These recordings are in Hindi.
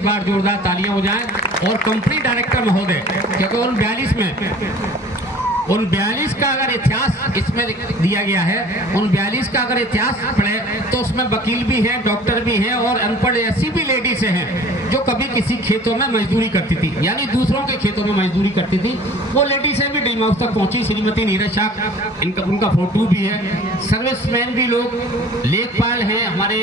एक बार जोरदार तालियां हो जाएं। और कंपनी डायरेक्टर महोदय, क्योंकि उन 42 का अगर इतिहास इसमें दिया गया है, उन 42 का अगर इतिहास पढ़े तो उसमें वकील भी हैं, डॉक्टर भी हैं और अनपढ़ ऐसी भी लेडीज हैं जो कभी किसी खेतों में मजदूरी करती थी, यानी दूसरों के खेतों में मजदूरी करती थी। वो लेडीजें भी ड्रीम हाउस तक पहुंची। श्रीमती नीरज शाह, उनका फोटो भी है। सर्विसमैन भी लोग, लेखपाल हैं हमारे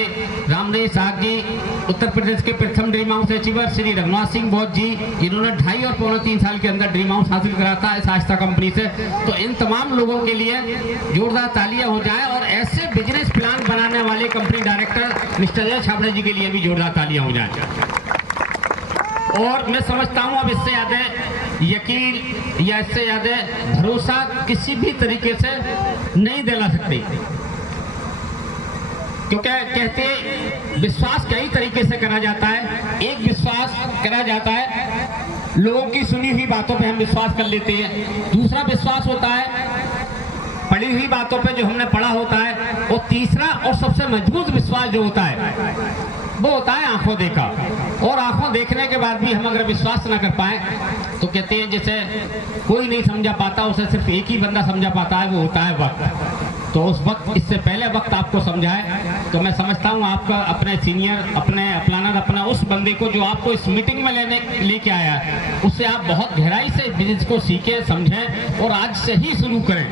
रामदेव साहब जी, उत्तर प्रदेश के प्रथम dream house achiever Shri Raghunath Singh बौद्ध जी, जिन्होंने 2.5 और पौने 3 साल के अंदर ड्रीम हाउस हासिल करा था इस आस्था कंपनी से। तो इन तमाम लोगों के लिए जोरदार तालियां हो जाए और ऐसे बिजनेस प्लान बनाने वाले कंपनी डायरेक्टर मिस्टर अजय छाबड़े जी के लिए भी जोरदार तालियां हो जाए। और मैं समझता हूं अब इससे ज्यादा यकीन या इससे ज्यादा भरोसा किसी भी तरीके से नहीं दिला सकते, क्योंकि कहते हैं विश्वास कई तरीके से करा जाता है। एक विश्वास करा जाता है लोगों की सुनी हुई बातों पे हम विश्वास कर लेते हैं। दूसरा विश्वास होता है पढ़ी हुई बातों पे जो हमने पढ़ा होता है। और तीसरा और सबसे मजबूत विश्वास जो होता है वो होता है आंखों देखा। और आंखों देखने के बाद भी हम अगर विश्वास ना कर पाए तो कहते हैं जैसे कोई नहीं समझा पाता, उसे सिर्फ एक ही बंदा समझा पाता है, वो होता है वक्त। तो उस वक्त, इससे पहले वक्त आपको समझाए तो मैं समझता हूँ आपका अपने सीनियर, अपने प्लानर, अपना उस बंदे को जो आपको इस मीटिंग में लेके आया है, उससे आप बहुत गहराई से बिजनेस को सीखें, समझें और आज से ही शुरू करें।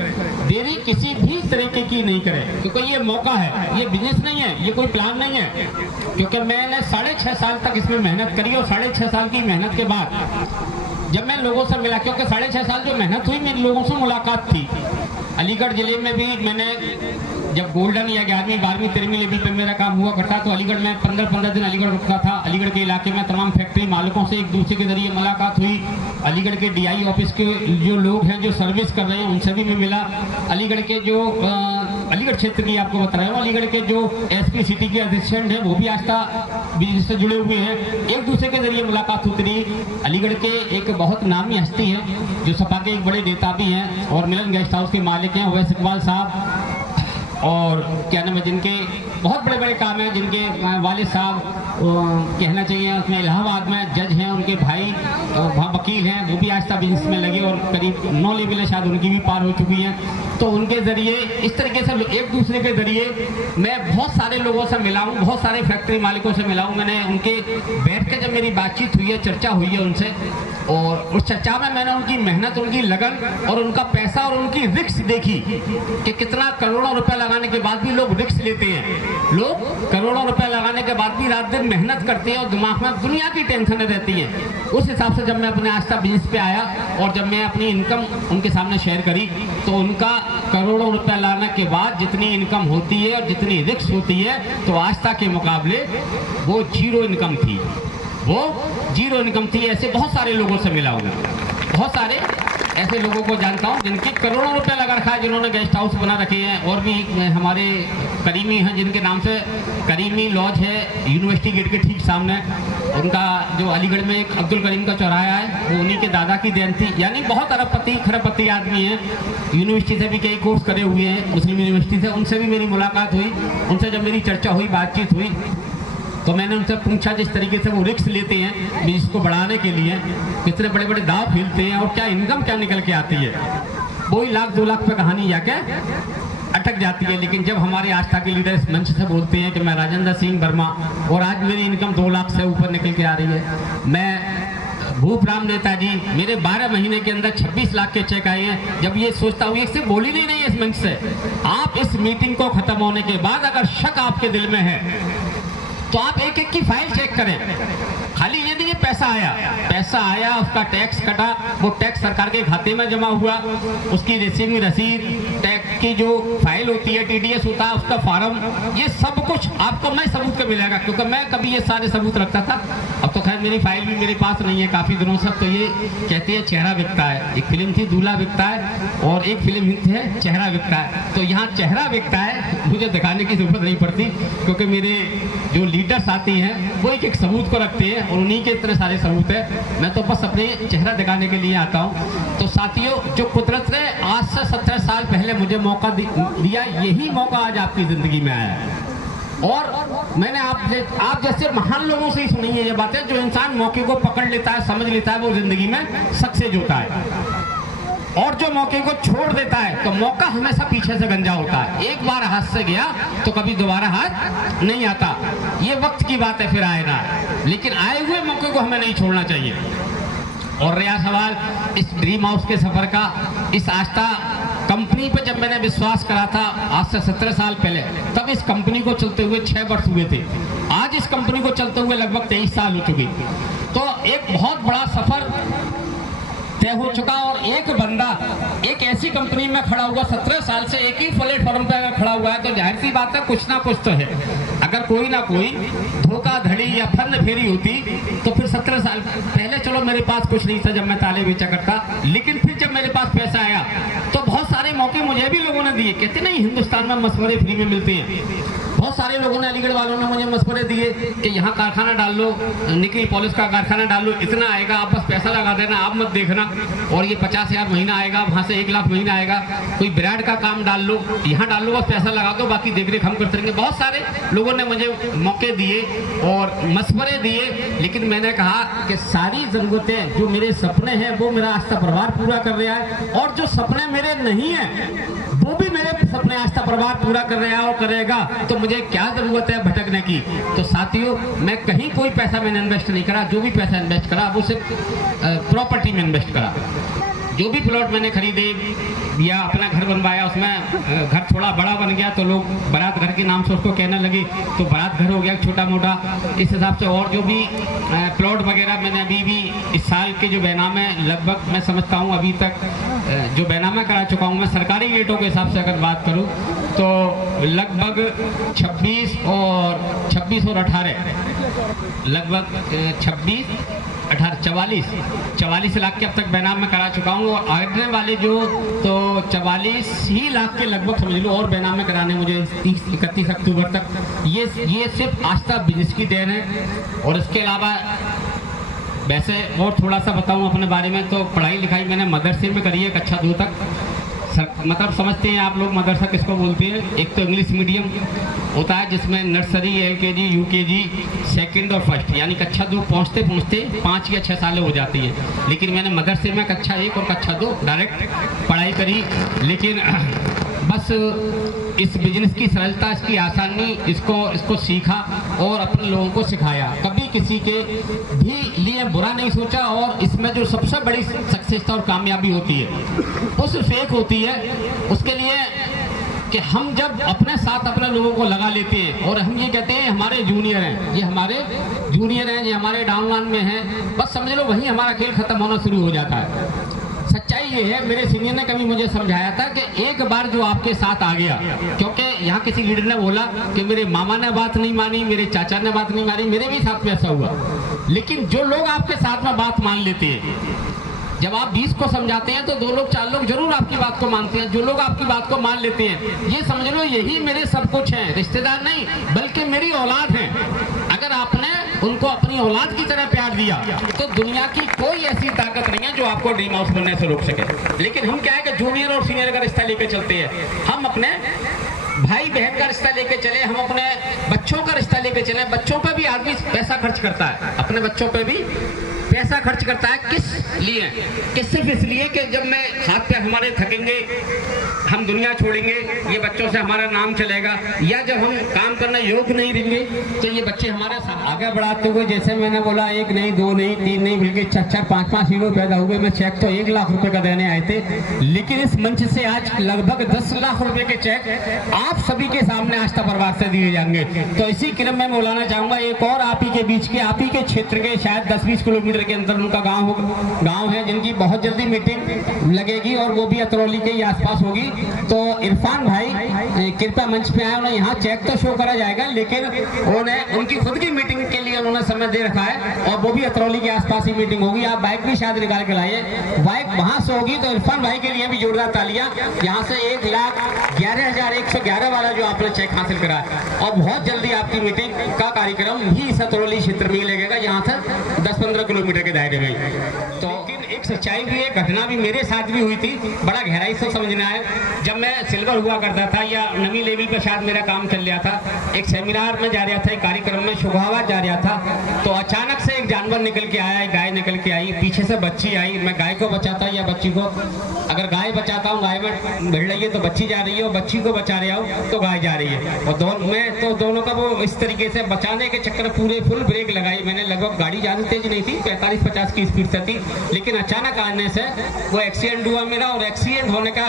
देरी किसी भी तरीके की नहीं करें, क्योंकि ये मौका है, ये बिजनेस नहीं है, ये कोई प्लान नहीं है। क्योंकि मैंने 6.5 साल तक इसमें मेहनत करी और 6.5 साल की मेहनत के बाद जब मैं लोगों से मिला, क्योंकि 6.5 साल जो मेहनत हुई मेरी लोगों से मुलाकात थी। अलीगढ़ जिले में भी मैंने जब गोल्डन या 11वीं 12वीं 13वीं लेवल पे मेरा काम हुआ करता, तो अलीगढ़ में 15-15 दिन अलीगढ़ रुकता था। अलीगढ़ के इलाके में तमाम फैक्ट्री मालिकों से एक दूसरे के जरिए मुलाकात हुई। अलीगढ़ के DI ऑफिस के जो लोग हैं जो सर्विस कर रहे हैं उनसे भी मैं मिला। अलीगढ़ के जो अलीगढ़ क्षेत्र की आपको बता रहा हूँ, अलीगढ़ के जो SP सिटी के असिस्टेंट हैं वो भी आस्था बिजनेस से जुड़े हुए हैं, एक दूसरे के जरिए मुलाकात होती रही। अलीगढ़ के एक बहुत नामी हस्ती है जो सपा के एक बड़े नेता भी हैं और मिलन गेस्ट हाउस के मालिक हैं, अवैस इकबाल साहब, और क्या नाम है, जिनके बहुत बड़े बड़े काम हैं, जिनके वालिद साहब कहना चाहिए उसमें इलाहाबाद में जज हैं, उनके भाई वहाँ वकील हैं, वो भी आस्था बिजनेस में लगे और करीब 9 लेवलें शायद उनकी भी पार हो चुकी हैं। तो उनके ज़रिए इस तरीके से एक दूसरे के ज़रिए मैं बहुत सारे लोगों से मिला हूँ, बहुत सारे फैक्ट्री मालिकों से मिला हूँ। मैंने उनके बैठ के जब मेरी बातचीत हुई है, चर्चा हुई है उनसे, और उस चर्चा में मैंने उनकी मेहनत, उनकी लगन और उनका पैसा और उनकी रिस्क देखी कि कितना करोड़ों रुपए लगाने के बाद भी लोग रिस्क लेते हैं। लोग करोड़ों रुपए लगाने के बाद भी रात दिन मेहनत करते हैं और दिमाग में दुनिया की टेंशनें रहती हैं। उस हिसाब से जब मैं अपने आस्था बिजनेस पे आया और जब मैं अपनी इनकम उनके सामने शेयर करी, तो उनका करोड़ों रुपए लाने के बाद जितनी इनकम होती है और जितनी रिस्क होती है, तो आस्था के मुकाबले वो 0 इनकम थी, वो 0 इनकम थी। ऐसे बहुत सारे लोगों से मिला हूँ, बहुत सारे ऐसे लोगों को जानता हूँ जिनके करोड़ों रुपए लगा रखा है, जिन्होंने गेस्ट हाउस बना रखे हैं। और भी हमारे करीमी हैं जिनके नाम से करीमी लॉज है यूनिवर्सिटी गेट के ठीक सामने। उनका जो अलीगढ़ में एक अब्दुल करीम का चौराहा है, वो उन्हीं के दादा की देन थी। यानी बहुत अरबपति खरबपति आदमी हैं, यूनिवर्सिटी से भी कई कोर्स करे हुए हैं, मुस्लिम यूनिवर्सिटी से। उनसे भी मेरी मुलाकात हुई, उनसे जब मेरी चर्चा हुई, बातचीत हुई, तो मैंने उनसे पूछा जिस तरीके से वो रिस्क लेते हैं बिजनेस को बढ़ाने के लिए, कितने बड़े बड़े दाव खेलते हैं और क्या इनकम क्या निकल के आती है। वही 1-2 लाख पे कहानी जाके अटक जाती है। लेकिन जब हमारे आस्था के लीडर इस मंच से बोलते हैं कि मैं राजेंद्र सिंह वर्मा और आज मेरी इनकम 2 लाख से ऊपर निकल के आ रही है, मैं भूपराम नेताजी, मेरे 12 महीने के अंदर 26 लाख के चेक आए हैं, जब ये सोचता हूँ, इससे बोली नहीं है इस मंच से। आप इस मीटिंग को खत्म होने के बाद अगर शक आपके दिल में है तो आप एक एक की फाइल चेक करें। खाली ये नहीं पैसा आया, उसका टैक्स कटा, वो टैक्स सरकार के खाते में जमा हुआ, उसकी रेसिंग रसीद, टैक्स की जो फाइल होती है, TDS होता है, उसका फॉर्म, ये सब कुछ आपको मैं सबूत का मिलेगा, क्योंकि मैं कभी ये सारे सबूत रखता था। अब तो खैर मेरी फाइल भी मेरे पास नहीं है काफी दिनों से। तो ये कहते हैं चेहरा बिकता है, एक फिल्म थी दूल्हा बिकता है और एक फिल्म हिट है चेहरा बिकता है। तो यहाँ चेहरा बिकता है, मुझे दिखाने की जरूरत नहीं पड़ती, क्योंकि मेरे जो लीडर साथी हैं वो एक सबूत को रखते हैं और उन्हीं के इतने सारे सबूत है। मैं तो बस अपने चेहरा दिखाने के लिए आता हूँ। तो साथियों, जो कुदरत ने आज से 17 साल पहले मुझे मौका दिया, यही मौका आज आपकी जिंदगी में आया है। और मैंने आप जैसे महान लोगों से ही सुनी है ये बातें, जो इंसान मौके को पकड़ लेता है, समझ लेता है, वो जिंदगी में सक्सेस होता है। और जो मौके को छोड़ देता है तो मौका हमेशा पीछे से गंजा होता है। एक बार हाथ से गया तो कभी दोबारा हाथ नहीं आता। ये वक्त की बात है, फिर आएगा, लेकिन आए हुए मौके को हमें नहीं छोड़ना चाहिए। और रहा सवाल इस ड्रीम हाउस के सफर का, इस आस्था कंपनी पे जब मैंने विश्वास करा था आज से 17 साल पहले, तब इस कंपनी को चलते हुए 6 वर्ष हुए थे। आज इस कंपनी को चलते हुए लगभग 23 साल हो चुके। तो एक बहुत बड़ा सफर तय हो चुका। और एक बंदा एक ऐसी कंपनी में खड़ा हुआ 17 साल से एक ही प्लेटफॉर्म पे अगर खड़ा हुआ है, तो जाहिर सी बात है कुछ ना कुछ तो है। अगर कोई ना कोई धोखाधड़ी या फंद फेरी होती तो फिर 17 साल पहले, चलो मेरे पास कुछ नहीं था जब मैं ताले बेचा करता, लेकिन फिर जब मेरे पास पैसा आया तो बहुत सारे मौके मुझे भी लोगों ने दिए। कहते नहीं हिंदुस्तान में मशवरे फ्री में मिलते हैं। बहुत सारे लोगों ने, अलीगढ़ वालों ने मुझे मशवरे दिए कि यहाँ कारखाना डाल लो, निकल पॉलिश का कारखाना डाल लो, इतना आएगा, आप बस पैसा लगा देना, आप मत देखना। और ये 50,000 महीना आएगा, वहाँ से 1 लाख महीना आएगा। कोई ब्रांड का काम डाल लो, यहाँ डाल लो, बस पैसा लगा दो, बाकी देख रेख हम करते रहेंगे। बहुत सारे लोगों ने मुझे मौके दिए और मशवरे दिए, लेकिन मैंने कहा कि सारी ज़रूरतें जो मेरे सपने हैं वो मेरा आस्था परिवार पूरा कर रहा है, और जो सपने मेरे नहीं हैं वो भी मेरे सपने आस्था परिवार पूरा कर रहा है और करेगा। तो मुझे क्या जरूरत है भटकने की। तो साथियों, मैं कहीं कोई पैसा मैंने इन्वेस्ट नहीं करा। जो भी पैसा इन्वेस्ट करा वो सिर्फ प्रॉपर्टी में इन्वेस्ट करा। जो भी प्लॉट मैंने खरीदे या अपना घर बनवाया, उसमें घर थोड़ा बड़ा बन गया तो लोग बारात घर के नाम से उसको कहने लगे, तो बारात घर हो गया छोटा मोटा। इस हिसाब से और जो भी प्लॉट वगैरह मैंने अभी भी इस साल के जो बैनामे, लगभग मैं समझता हूँ अभी तक जो बैनामा करा चुका हूँ मैं सरकारी गेटों के हिसाब से अगर बात करूँ तो लगभग 26 और 18 लगभग 26, 18, 44 लाख के अब तक बैनाम में करा चुका हूँ। और आगने वाले जो तो 44 ही लाख के लगभग समझ लो और बैनाम में कराने मुझे 31 अक्टूबर तक। ये सिर्फ आस्था बिजनेस की देन है। और इसके अलावा वैसे और थोड़ा सा बताऊँ अपने बारे में, तो पढ़ाई लिखाई मैंने मदरसे में करी है कक्षा 2 तक। मतलब समझते हैं आप लोग मदरसा किसको बोलते हैं। एक तो इंग्लिश मीडियम होता है जिसमें नर्सरी, LKG, UKG, सेकंड और फर्स्ट, यानी कक्षा 2 पहुँचते 5 या 6 साल हो जाती है। लेकिन मैंने मदरसे में कक्षा 1 और कक्षा 2 डायरेक्ट पढ़ाई करी। लेकिन बस इस बिजनेस की सरलता, इसकी आसानी, इसको सीखा और अपने लोगों को सिखाया। कभी किसी के भी लिए बुरा नहीं सोचा। और इसमें जो सबसे बड़ी सक्सेस और कामयाबी होती है वो सिर्फ एक होती है, उसके लिए कि हम जब अपने साथ अपने लोगों को लगा लेते हैं और हम ये कहते हैं हमारे जूनियर हैं, ये हमारे जूनियर हैं, ये हमारे डाउनलाइन में हैं, बस समझ लो वहीं हमारा खेल खत्म होना शुरू हो जाता है। सच्चाई ये है, मेरे सीनियर ने कभी मुझे समझाया था कि एक बार जो आपके साथ आ गया, क्योंकि यहाँ किसी लीडर ने बोला कि मेरे मामा ने बात नहीं मानी, मेरे चाचा ने बात नहीं मानी, मेरे भी साथ में ऐसा हुआ। लेकिन जो लोग आपके साथ में बात मान लेते हैं, जब आप 20 को समझाते हैं तो 2 लोग 4 लोग जरूर आपकी बात को मानते हैं। जो लोग आपकी बात को मान लेते हैं, ये समझ लो यही मेरे सब कुछ है। रिश्तेदार नहीं बल्कि मेरी औलाद है। अगर आपने उनको अपनी औलाद की तरह प्यार दिया तो दुनिया की कोई ऐसी ताकत नहीं है जो आपको ड्रीम हाउस बनने से रोक सके। लेकिन हम क्या है कि जूनियर और सीनियर का रिश्ता लेके चलते हैं। हम अपने भाई बहन का रिश्ता लेके चले, हम अपने बच्चों का रिश्ता लेके चले। बच्चों पे भी आदमी पैसा खर्च करता है, अपने बच्चों पे भी पैसा खर्च करता है। किस लिए? कि सिर्फ इसलिए कि जब मैं हाथ पे हमारे थकेंगे, हम दुनिया छोड़ेंगे, ये बच्चों से हमारा नाम चलेगा, या जब हम काम करने योग्य नहीं रहेंगे तो ये बच्चे हमारे साथ आगे बढ़ाते हुए, जैसे मैंने बोला 1 नहीं 2 नहीं 3 नहीं बल्कि 4-4 5-5 हीरो पैदा हुए। मैं चेक तो 1 लाख रुपए का देने आए थे, लेकिन इस मंच से आज लगभग 10 लाख रुपए के चेक आप सभी के सामने आस्था परिवार से दिए जाएंगे। तो इसी क्रम में बोलाना चाहूंगा, एक और आप ही के बीच के, आप ही के क्षेत्र के शायद 10-20 किलोमीटर के अंदर उनका गांव है, जिनकी बहुत जल्दी मीटिंग लगेगी और वो भी अतरौली के ही आसपास होगी। तो इरफान भाई कृपया मंच पे आए। उन्हें यहाँ चेक तो शो करा जाएगा, लेकिन उन्हें उनकी खुद की मीटिंग के लिए उन्होंने समय दे रखा है और वो भी अतरौली के आसपास ही मीटिंग होगी। आप बाइक भी शायद निकाल के लाइए, बाइक वहां से होगी। तो इरफान भाई के लिए भी जोरदार तालियां। यहाँ से 1,11,111 वाला जो आपने चेक हासिल करा है, और बहुत जल्दी आपकी मीटिंग का कार्यक्रम भी इस अतरौली क्षेत्र में ही लगेगा, यहाँ से 10-15 किलोमीटर के दायरे में। तो एक एक सच्चाई भी है, घटना भी मेरे साथ भी हुई थी, बड़ा गहराई से समझना है। जब मैं सिल्वर हुआ करता था या नवी लेवल पर शायद मेरा काम चल रहा था, एक सेमिनार में जा रहा था, एक कार्यक्रम में शुभावाद जा रहा था, तो अचानक से एक जानवर निकल के आया, एक गाय निकल के आई, पीछे से बच्ची आई। मैं गाय को बचाता या बच्ची को, अगर गाय बचाता हूँ, गाय में भिड़ रही है तो बच्ची जा रही है, और बच्ची को बचा रहा हूँ तो गाय जा रही है, और मैं तो दोनों का वो इस तरीके से बचाने के चक्कर पूरे फुल ब्रेक लगाई मैंने। लगभग गाड़ी ज़्यादा तेज नहीं थी, 45-50 की स्पीड से थी, लेकिन अचानक आने से वो एक्सीडेंट हुआ मेरा। और एक्सीडेंट होने का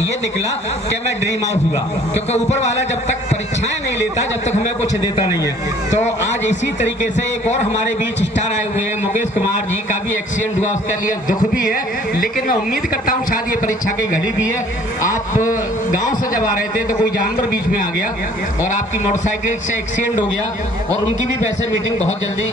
ये निकला कि मैं ड्रीम आउट हुआ, क्योंकि ऊपर वाला जब तक परीक्षाएं नहीं लेता, जब तक हमें कुछ देता नहीं है। तो आज इसी तरीके से एक और हमारे बीच स्टार आए हुए हैं, मुकेश कुमार जी का भी एक्सीडेंट हुआ, उसके लिए दुख भी है, लेकिन मैं उम्मीद करता हूँ शायद ये परीक्षा की घड़ी भी है। आप गाँव से जब आ रहे थे तो कोई जानवर बीच में आ गया और आपकी मोटरसाइकिल से एक्सीडेंट हो गया, और उनकी भी वैसे मीटिंग बहुत जल्दी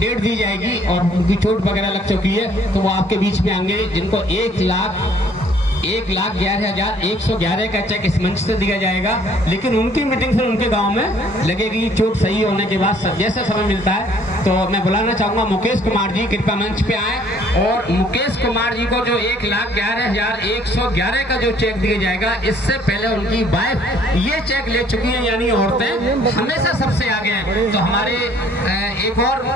डेट दी जाएगी, और उनकी चोट वगैरह लग चुकी है, तो वो आपके बीच में आएंगे, जिनको 1,11,111 का चेक इस मंच से दिया जाएगा। लेकिन उनकी मीटिंग फिर उनके गांव में लगेगी, चोट सही होने के बाद जैसे समय मिलता है। तो मैं बुलाना चाहूंगा मुकेश कुमार जी, कृपया मंच पे आए। और मुकेश कुमार जी को जो 1,11,111 का जो चेक दिया जाएगा, इससे पहले उनकी वाइफ ये चेक ले चुकी है, यानी औरतें हमेशा सबसे आगे हैं। तो हमारे एक और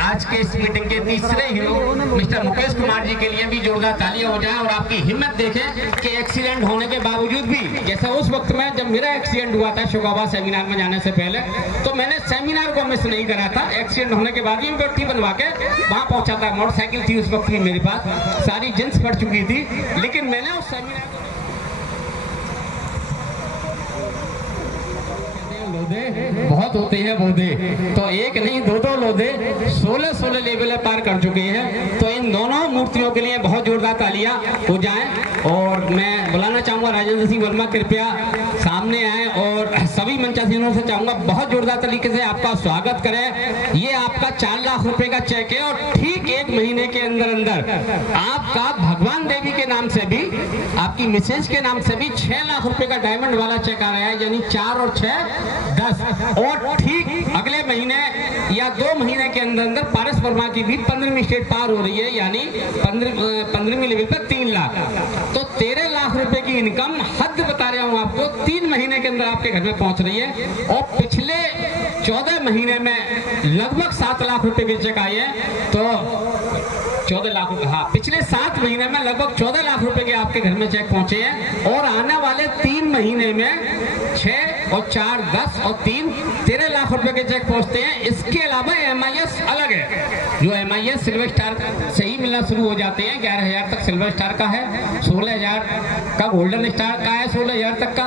आज के इस मीटिंग के तीसरे हीरो मिस्टर मुकेश कुमार जी के लिए भी जोरदार तालियां हो जाए। और आपकी हिम्मत देखें कि एक्सीडेंट होने के बावजूद भी, जैसे उस वक्त में जब मेरा एक्सीडेंट हुआ था शुभावाद सेमिनार में जाने से पहले, तो मैंने सेमिनार को मिस नहीं करा था। एक्सीडेंट होने के बाद भी गट्टी बनवा के वहां पहुंचा था। मोटरसाइकिल थी उस वक्त भी मेरे पास, सारी जिन्स पड़ चुकी थी, लेकिन मैंने उस सेमिनार बहुत होते हैं लोधे, तो एक नहीं दो लोधे 16 लेवल पार कर चुके हैं। तो इन दोनों मूर्तियों के लिए बहुत जोरदार तालियां हो जाएं। और मैं बुलाना चाहूंगा राजेंद्र सिंह वर्मा, कृपया सामने आए, और सभी मंचासीनों से चाहूंगा बहुत जोरदार तरीके से आपका स्वागत करें। ये आपका 4 लाख रुपए का चेक है, और ठीक 1 महीने के अंदर अंदर आपका भगवान देवी के नाम से भी, आपकी मिसेज के नाम से भी 6 लाख रुपए का डायमंड वाला चेक आ रहा है, यानी 4 और 6 10। और ठीक अगले महीने या 2 महीने के अंदर अंदर पारस वर्मा की भी 15वीं स्टेट पार हो रही है, यानी 15वीं लेवल पर 3 लाख। तो 13 लाख रुपए की इनकम, हद बता रहा हूं आपको, 3 महीने के अंदर आपके घर में पहुंच रही है। और पिछले 14 महीने में लगभग 7 लाख रुपए के चेक आए हैं। तो 14 लाख रुपए, हाँ, पिछले 7 महीने में लगभग 14 लाख रुपए के आपके घर में चेक पहुंचे हैं। और आने वाले 3 महीने में 6 और 4 10 और 3 13 लाख रुपए के चेक पहुंचते हैं। इसके अलावा MIS अलग है, जो MIS सिल्वर स्टार से ही मिलना शुरू हो जाते हैं। 11,000 तक सिल्वर स्टार का है, 16,000 का गोल्डन स्टार का है, 16,000 तक का,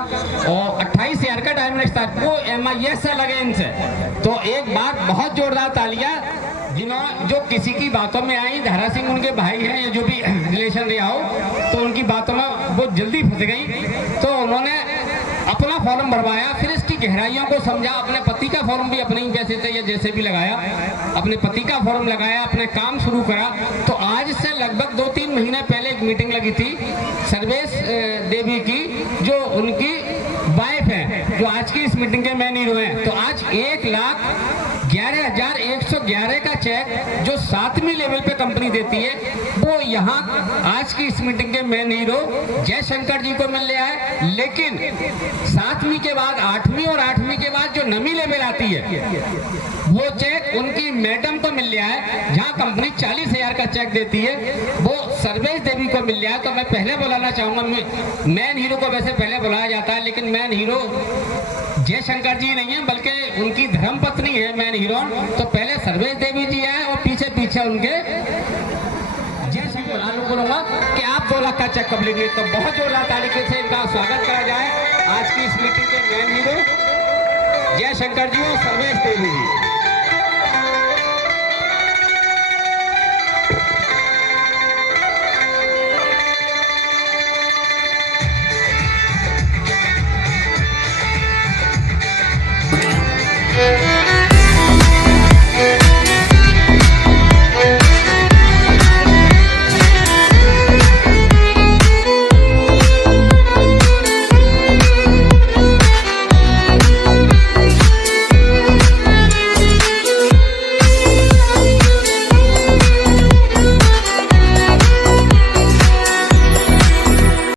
और 28,000 का डायमंड स्टार, वो MIS से अलग है इनसे। तो एक बात, बहुत जोरदार तालियां जो किसी की बातों में आई, धारा सिंह उनके भाई हैं या जो भी रिलेशन रहा हो, तो उनकी बातों में वो जल्दी फंस गई। तो उन्होंने अपना फॉर्म भरवाया, फिर इसकी गहराइयों को समझा, अपने पति का फॉर्म भी अपने ही पैसे से या जैसे भी लगाया, अपने पति का फॉर्म लगाया, अपने काम शुरू करा। तो आज से लगभग 2-3 महीने पहले एक मीटिंग लगी थी सर्वेश देवी की, जो उनकी वाइफ है, जो आज की इस मीटिंग के मेन हीरो हैं। तो आज 1,11,111 का चेक जो 7वीं लेवल पे कंपनी देती है, वो यहाँ आज की इस मीटिंग के मेन हीरो जयशंकर जी को मिल रहा है। लेकिन 7वीं के बाद 8वीं और 8वीं के बाद जो नवी लेवल आती है, वो चेक उनकी मैडम को मिल रहा है। जहाँ कंपनी 40,000 का चेक देती है, वो सर्वेश देवी को मिल रहा है। तो मैं पहले बुलाना चाहूंगा, मेन हीरो को वैसे पहले बुलाया जाता है, लेकिन मेन हीरो जयशंकर जी नहीं है, बल्कि उनकी धर्मपत्नी है मेन हीरो। तो पहले सर्वेश देवी जी है, और पीछे पीछे उनके जयशंकर बोलूंगा कि आप 2 लाख का चेक कब लेंगे। तो बहुत जोरदार तरीके से इनका स्वागत करा जाए। आज की इस मीटिंग के मेन हीरो जयशंकर जी और सर्वेश देवी।